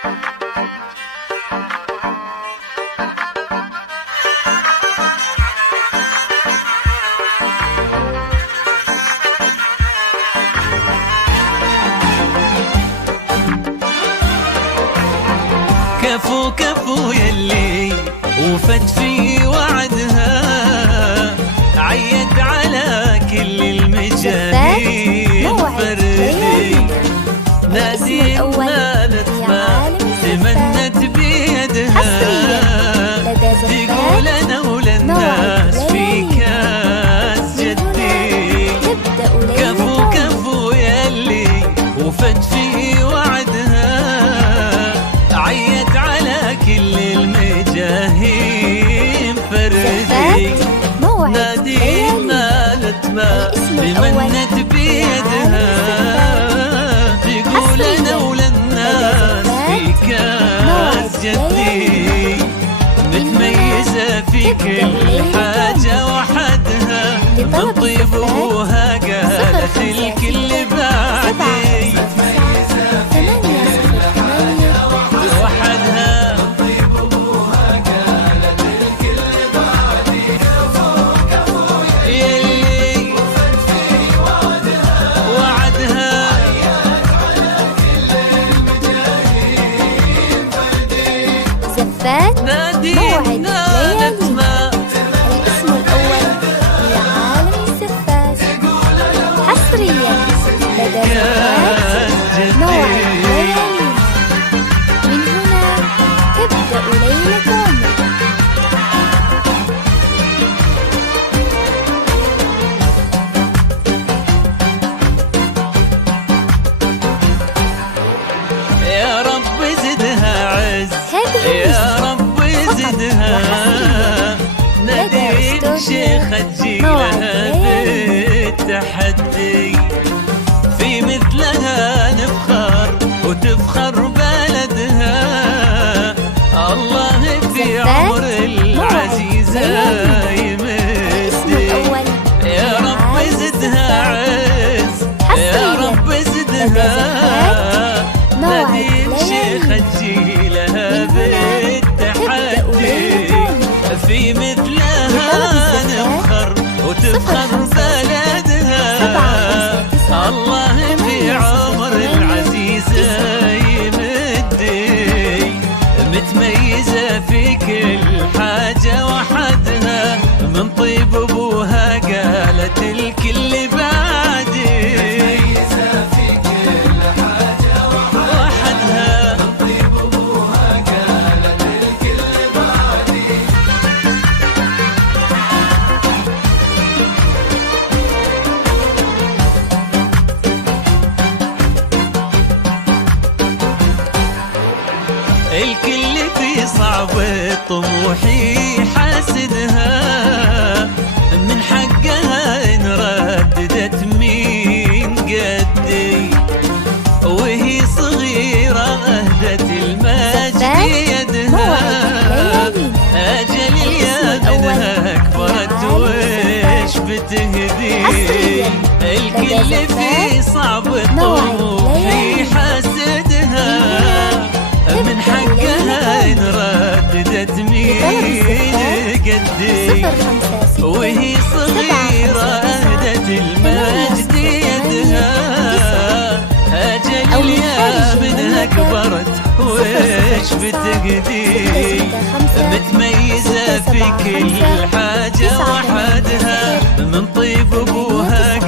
كفو كفو يلي وفت في وعدها، عيد على كل المجاهيل فردي، نادي مالت ما تمنت بيدها، تقول انا وللناس في كاس جدي. كفو كفو يلي وفت في وعدها، عيد على كل المجاهيل فردي، نادي مالت ما تمنت بيدها، تقول انا وللناس في كاس جدي، متميزة في كل حاجة وحدها، من طيب ابوها قالت الكل بعدي، وحدها طيب ابوها قالت الكل بعدي، يلي وفت في وعدها على كل المجاهيل فردي، زفات نادي موعد نالت ليالي. ما الاسم الأول لعالم الزفات، حصريا لدى زفات موعد ليالي. من هنا تبدأ ليلة عمرك. يا رب زدها عز، يا رب زدها، نديم شيخة تجيلها بالتحدي، في مثلها نفخر وتفخر بلدها، الله في عمر العزيزة يمدي، يا رب زدها عز، يا رب زدها، نديم شيخة تجيلها بالتحدي، في مثلها نفخر وتفخر بلدها، الله في عمر العزيزة يمدي، متميزة في كل حاجة وحدها، من طيب ابوها قالت الكل بعدي، متميزة في كل حاجة وحدها، من طيب ابوها قالت الكل بعدي. الكل في صعب طموحي حاسدها، من حقها ان رددت مين قدي، وهي صغيرة اهدت المجد يدها، اجل اليد انها كبرت وش بتهدي، الكل في صعب طموحي حاسدها، من حقها ان رددت مين قدي، وهي صغيرة اهدت المجد يدها، اجل اليا منها كبرت وش بتقدي، متميزة في كل حاجة وحدها، من طيب ابوها